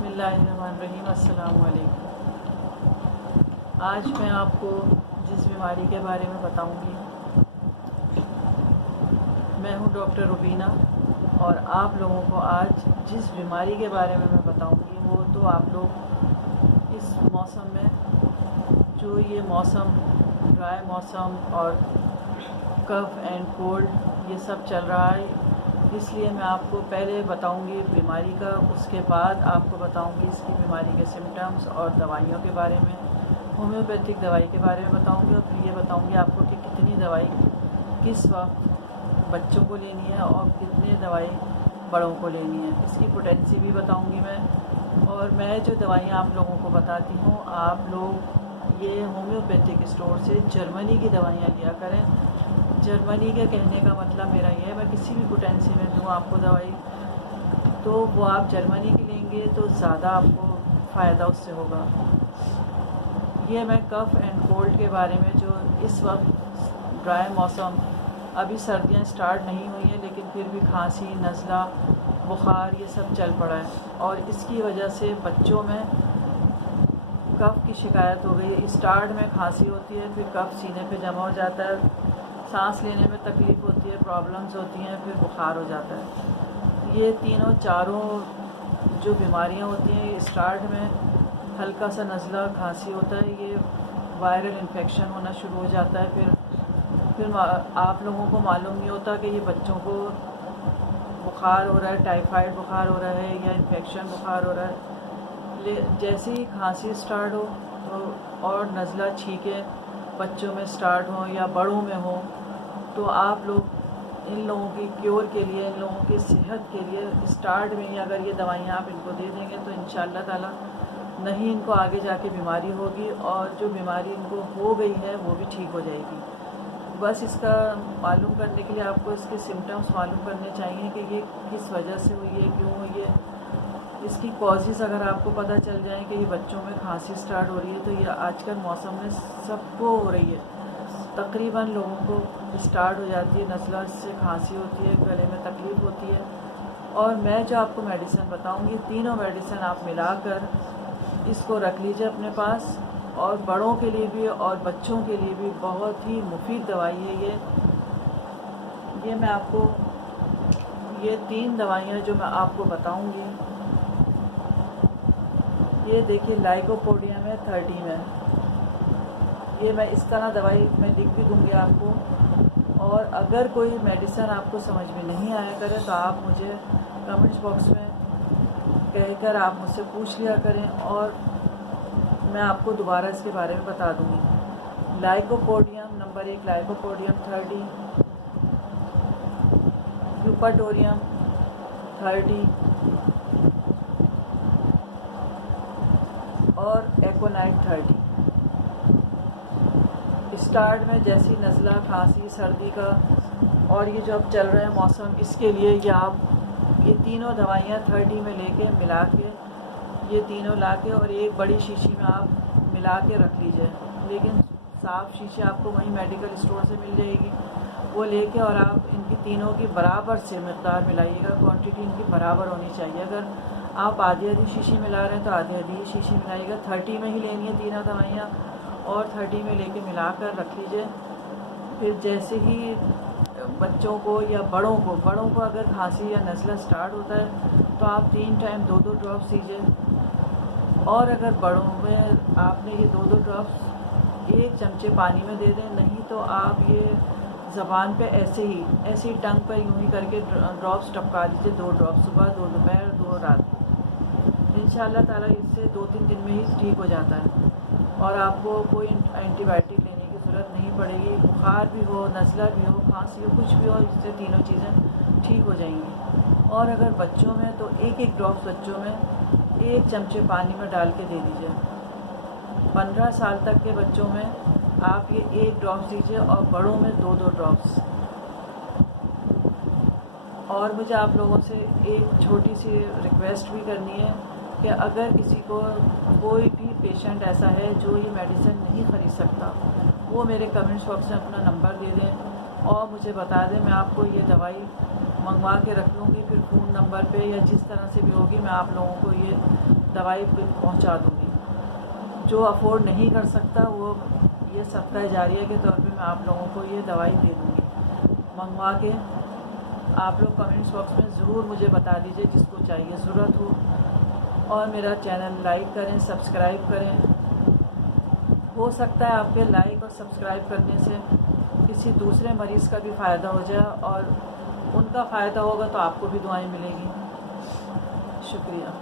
बिस्मिल्लाहिर्रहमानिर्रहीम। अस्सलाम वालेकुम। आज मैं आपको जिस बीमारी के बारे में बताऊंगी, मैं हूं डॉक्टर रुबीना, और आप लोगों को आज जिस बीमारी के बारे में मैं बताऊंगी वो तो आप लोग इस मौसम में, जो ये मौसम ड्राई मौसम और कफ एंड कोल्ड ये सब चल रहा है, इसलिए मैं आपको पहले बताऊंगी बीमारी का, उसके बाद आपको बताऊंगी इसकी बीमारी के सिम्टम्स और दवाइयों के बारे में, होम्योपैथिक दवाई के बारे में बताऊंगी, और फिर ये बताऊंगी आपको कि कितनी दवाई किस वक्त बच्चों को लेनी है और कितनी दवाई बड़ों को लेनी है। इसकी पोटेंसी भी बताऊंगी मैं। और मैं जो दवाइयाँ आप लोगों को बताती हूँ, आप लोग ये होम्योपैथिक स्टोर से जर्मनी की दवाइयाँ लिया करें। जर्मनी के कहने का मतलब मेरा ये है, मैं किसी भी पोटेंसी में दूँ आपको दवाई, तो वो आप जर्मनी की लेंगे तो ज़्यादा आपको फ़ायदा उससे होगा। ये मैं कफ़ एंड कोल्ड के बारे में, जो इस वक्त ड्राई मौसम, अभी सर्दियाँ स्टार्ट नहीं हुई हैं लेकिन फिर भी खांसी, नज़ला, बुखार ये सब चल पड़ा है, और इसकी वजह से बच्चों में कफ़ की शिकायत हो गई है। स्टार्ट में खांसी होती है, फिर कफ़ सीने पे जमा हो जाता है, सांस लेने में तकलीफ़ होती है, प्रॉब्लम्स होती हैं, फिर बुखार हो जाता है। ये तीनों चारों जो बीमारियां होती हैं, ये स्टार्ट में हल्का सा नज़ला खांसी होता है, ये वायरल इन्फेक्शन होना शुरू हो जाता है। फिर आप लोगों को मालूम नहीं होता कि ये बच्चों को बुखार हो रहा है, टाइफाइड बुखार हो रहा है या इन्फेक्शन बुखार हो रहा है। जैसे ही खांसी स्टार्ट हो तो और नज़ला छींके बच्चों में स्टार्ट हो या बड़ों में हो, तो आप लोग इन लोगों की क्योर के लिए, इन लोगों की सेहत के लिए स्टार्ट में ही अगर ये दवाइयाँ आप इनको दे देंगे तो इंशाअल्लाह ताला नहीं इनको आगे जाके बीमारी होगी, और जो बीमारी इनको हो गई है वो भी ठीक हो जाएगी। बस इसका मालूम करने के लिए आपको इसके सिम्टम्स मालूम करने चाहिए कि ये किस वजह से हुई है, क्यों हुई है। इसकी कॉजेज़ अगर आपको पता चल जाए कि ये बच्चों में खांसी स्टार्ट हो रही है, तो ये आजकल मौसम में सबको हो रही है, तकरीबन लोगों को स्टार्ट हो जाती है, नज़ला से खांसी होती है, गले में तकलीफ़ होती है। और मैं जो आपको मेडिसिन बताऊंगी, तीनों मेडिसिन आप मिलाकर इसको रख लीजिए अपने पास, और बड़ों के लिए भी और बच्चों के लिए भी बहुत ही मुफीद दवाई है ये मैं आपको, ये 3 दवाइयाँ जो मैं आपको बताऊंगी, ये देखिए लाइकोपोडियम है 30 में, ये मैं इस तरह दवाई मैं लिख भी दूंगी आपको। और अगर कोई मेडिसिन आपको समझ में नहीं आया करे तो आप मुझे कमेंट्स बॉक्स में कहकर आप मुझसे पूछ लिया करें, और मैं आपको दोबारा इसके बारे में बता दूंगी। लाइकोपोडियम नंबर 1, लाइकोपोडियम 30, यूपाटोरियम 30 और एकोनाइट 30। स्टार्ट में जैसी नज़ला, खांसी, सर्दी का और ये जो अब चल रहा है मौसम, इसके लिए ये आप ये तीनों दवाइयाँ 30 में लेके मिला के, ये तीनों लाके और एक बड़ी शीशी में आप मिला के रख लीजिए। लेकिन साफ़ शीशी आपको वहीं मेडिकल स्टोर से मिल जाएगी, वो लेके और आप इनकी तीनों की बराबर से मकदार मिलाइएगा, क्वांटिटी इनकी बराबर होनी चाहिए। अगर आप आधी शीशी मिला रहे हैं तो आधी शीशी मिलाइएगा। 30 में ही लेनी है तीनों दवाइयाँ, और 30 में लेके मिला कर रख लीजिए। फिर जैसे ही बच्चों को या बड़ों को अगर खांसी या नज़ला स्टार्ट होता है तो आप 3 टाइम 2-2 ड्रॉप्स दीजिए। और अगर बड़ों में आपने ये 2-2 ड्रॉप्स 1 चमचे पानी में दे दें, नहीं तो आप ये ज़बान पे ऐसे ही टंग पर यूँ ही करके ड्रॉप्स टपका लीजिए, 2 ड्रॉप्स सुबह, 2 दोपहर, 2 रात को। इंशाअल्लाह ताला इससे 2-3 दिन में ही ठीक हो जाता है, और आपको कोई एंटीबायोटिक लेने की ज़रूरत नहीं पड़ेगी। बुखार भी हो, नज़ला भी हो, खांसी हो, कुछ भी हो, इससे तीनों चीज़ें ठीक हो जाएंगी। और अगर बच्चों में तो 1-1 ड्रॉप्स बच्चों में 1 चमचे पानी में डाल के दे दीजिए। 15 साल तक के बच्चों में आप ये 1 ड्रॉप्स दीजिए, और बड़ों में 2-2 ड्रॉप्स। और मुझे आप लोगों से एक छोटी सी रिक्वेस्ट भी करनी है कि अगर किसी को, कोई भी पेशेंट ऐसा है जो ये मेडिसिन नहीं ख़रीद सकता, वो मेरे कमेंट्स बॉक्स में अपना नंबर दे दें, और मुझे बता दें, मैं आपको ये दवाई मंगवा के रख लूँगी, फिर फ़ोन नंबर पे या जिस तरह से भी होगी मैं आप लोगों को ये दवाई पहुंचा दूँगी। जो अफोर्ड नहीं कर सकता वो ये सदका जारिया के तौर पे मैं आप लोगों को ये दवाई दे दूँगी मंगवा के। आप लोग कमेंट्स बॉक्स में ज़रूर मुझे बता दीजिए जिसको चाहिए, ज़रूरत हो, और मेरा चैनल लाइक करें, सब्सक्राइब करें। हो सकता है आपके लाइक और सब्सक्राइब करने से किसी दूसरे मरीज़ का भी फ़ायदा हो जाए, और उनका फ़ायदा होगा तो आपको भी दुआएं मिलेगी। शुक्रिया।